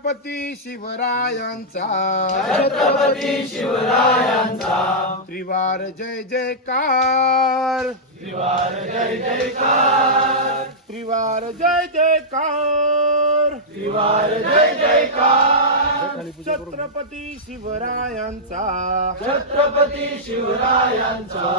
छत्रपती शिवरायांचा छत्रपती शिवरायांचा त्रिवार जय जयकार त्रिवार जय जयकार त्रिवार जय जयकार त्रिवार जय जयकार छत्रपती शिवरायांचा छत्रपती शिवरायांचा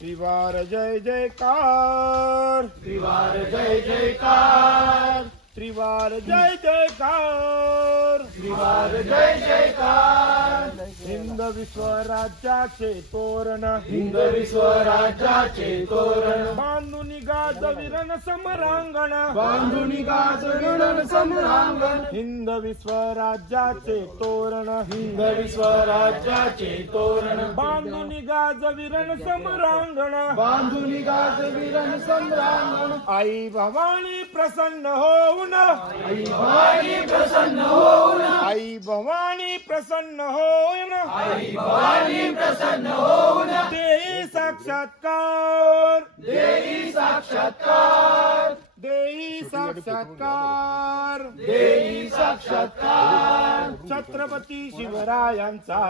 त्रिवार जय जयकार त्रिवार जय जयकार त्रिवार जय जयकार त्रिवार जय जयकार हिंद विश्वराज्याचे तोरण हिंद विश्वराज्याचे तोरण बांधून गाजविरण समरांगण बांधुनी गाजविरण सम्रांगण हिंद विश्वराज्याचे तोरण हिंद विश्वराज्याचे तोरण बांधून गाजविरण समरांगण बांधुनी गाजविरण सम्रांगण आई भवानी प्रसन्न होऊन आई भवानी प्रसन्न होऊन आई भवानी प्रसन्न होऊन आई भवानी प्रसन्न होऊन देई साक्षात्कार देई साक्षात्कार देई साक्षात्कार देई साक्षात्कार छत्रपती शिवरायांचा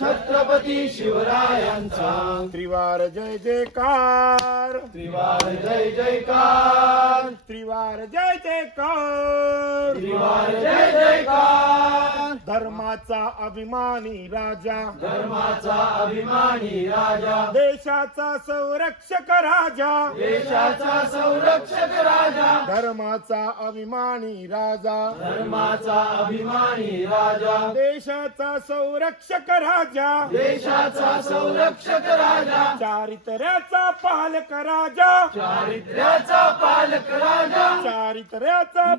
छत्रपती शिवरायांचा त्रिवार जय जयकार त्रिवार जय जयकार त्रिवार जय जयकार त्रिवार जय जयकार धर्माचा अभिमानी राजा धर्माचा अभिमानी राजा देशाचा संरक्षक राजा देशाचा संरक्षक राजा धर्माचा अभिमानी राजा धर्माचा अभिमानी राजा देशाचा संरक्षक राजा देशाचा संरक्षक राजा चारित्र्याचा पालक राजा चारित्र्याचा पालक राजा चारित्र्याचा